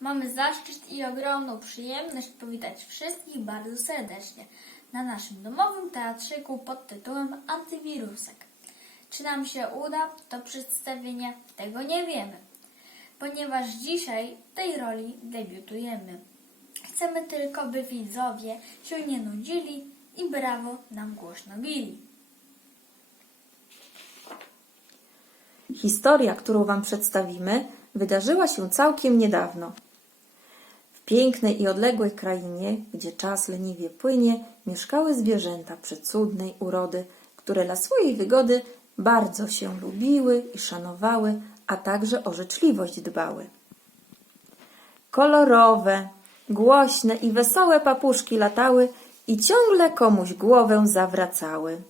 Mamy zaszczyt i ogromną przyjemność powitać wszystkich bardzo serdecznie na naszym domowym teatrzyku pod tytułem Antywirusek. Czy nam się uda to przedstawienie? Tego nie wiemy, ponieważ dzisiaj tej roli debiutujemy. Chcemy tylko, by widzowie się nie nudzili i brawo nam głośno bili. Historia, którą Wam przedstawimy, wydarzyła się całkiem niedawno. Pięknej i odległej krainie, gdzie czas leniwie płynie, mieszkały zwierzęta przecudnej urody, które dla swojej wygody bardzo się lubiły i szanowały, a także o życzliwość dbały. Kolorowe, głośne i wesołe papuszki latały i ciągle komuś głowę zawracały.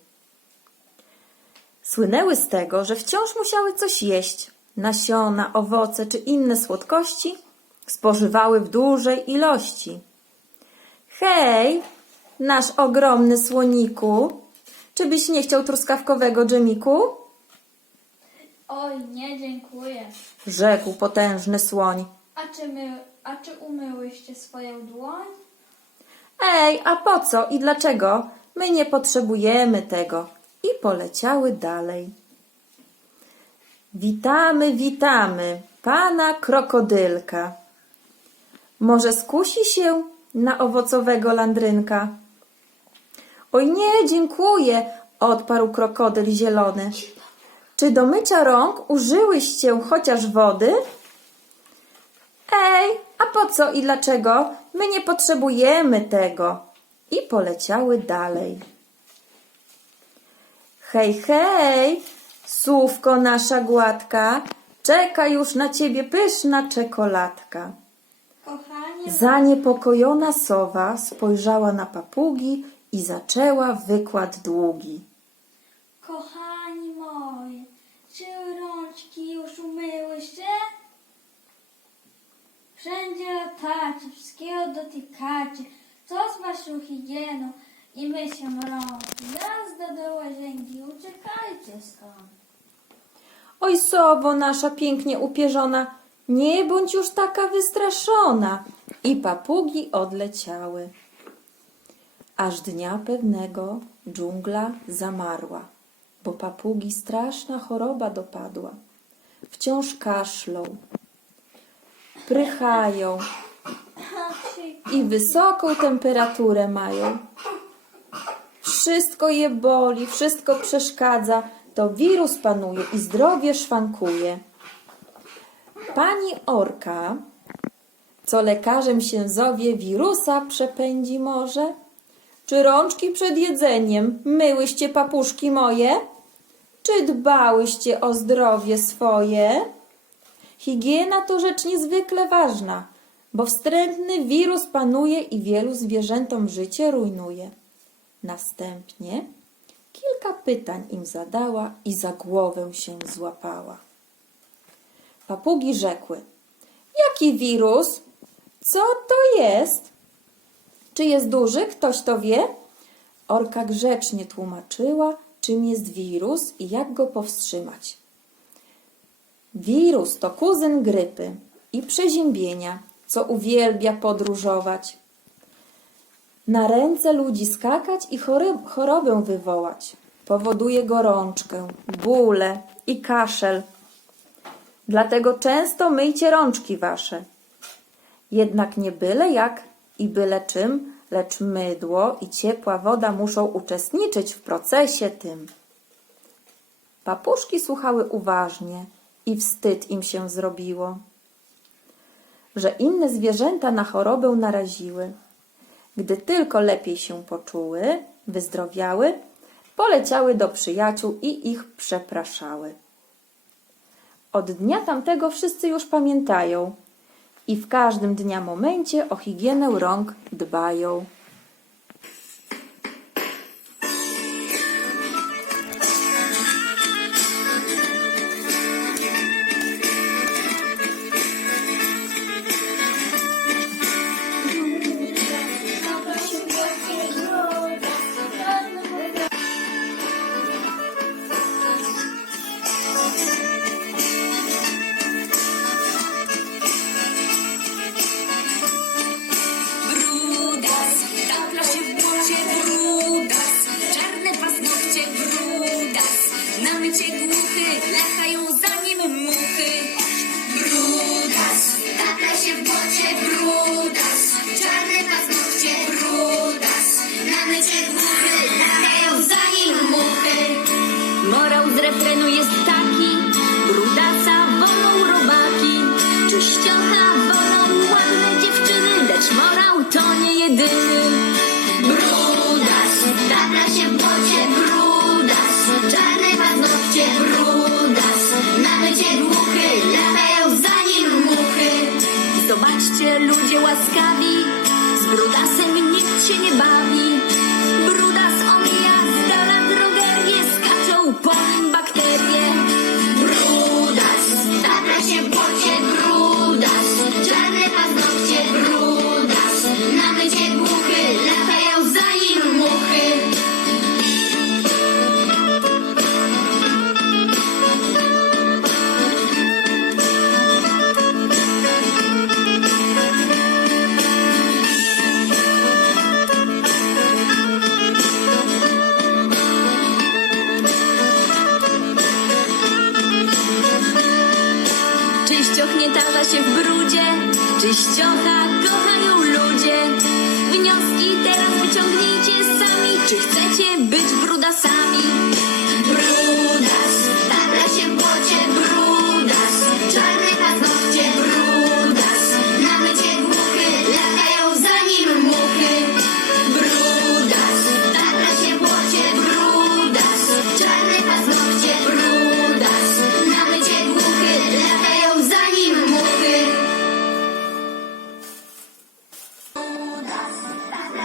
Słynęły z tego, że wciąż musiały coś jeść. Nasiona, owoce czy inne słodkości spożywały w dużej ilości. Hej, nasz ogromny słoniku, czy byś nie chciał truskawkowego dżemiku? Oj, nie dziękuję. Rzekł potężny słoń. A czy, my, a czy umyłyście swoją dłoń? Ej, a po co i dlaczego? My nie potrzebujemy tego. I poleciały dalej. Witamy, witamy pana krokodylka. Może skusi się na owocowego landrynka? Oj nie, dziękuję, odparł krokodyl zielony. Czy do mycia rąk użyłyście chociaż wody? Ej, a po co i dlaczego? My nie potrzebujemy tego. I poleciały dalej. Hej, hej, słówko nasza gładka, czeka już na ciebie pyszna czekoladka. Zaniepokojona sowa spojrzała na papugi i zaczęła wykład długi. kochani moi, czy rączki już umyłyście? Wszędzie latacie, wszystkiego dotykacie. Co z waszą higieną i myciem rąk? Jazda do łazienki, uciekajcie stąd. Oj, sowo nasza pięknie upierzona, nie bądź już taka wystraszona. I papugi odleciały. Aż dnia pewnego dżungla zamarła, bo papugi straszna choroba dopadła. Wciąż kaszlą, prychają i wysoką temperaturę mają. Wszystko je boli, wszystko przeszkadza, to wirus panuje i zdrowie szwankuje. Pani orka, co lekarzem się zowie, wirusa przepędzi może? Czy rączki przed jedzeniem myłyście papuszki moje? Czy dbałyście o zdrowie swoje? Higiena to rzecz niezwykle ważna, bo wstrętny wirus panuje i wielu zwierzętom życie rujnuje. Następnie kilka pytań im zadała i za głowę się złapała. Papugi rzekły: Jaki wirus? Co to jest? Czy jest duży? Ktoś to wie? Orka grzecznie tłumaczyła, czym jest wirus i jak go powstrzymać. Wirus to kuzyn grypy i przeziębienia, co uwielbia podróżować. Na ręce ludzi skakać i chorobę wywołać. Powoduje gorączkę, bóle i kaszel. Dlatego często myjcie rączki wasze. Jednak nie byle jak i byle czym, lecz mydło i ciepła woda muszą uczestniczyć w procesie tym. Papuszki słuchały uważnie i wstyd im się zrobiło, że inne zwierzęta na chorobę naraziły. Gdy tylko lepiej się poczuły, wyzdrowiały, poleciały do przyjaciół i ich przepraszały. Od dnia tamtego wszyscy już pamiętają i w każdym dnia momencie o higienę rąk dbają. Jedyny. Brudas, tata się w bocie, brudas, czarne paznokcie, brudas, na mycie głuchy, latają za nim muchy. Zobaczcie, ludzie łaskawi, z brudasem nikt się nie bawi. Nie tarza się w brudzie, czyściocha kochają ludzie. Wnioski teraz wyciągnijcie sami,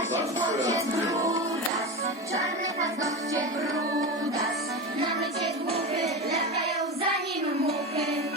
paznokcie brudas, czarne paznokcie brudas, na mycie głuchy latają za nim muchy.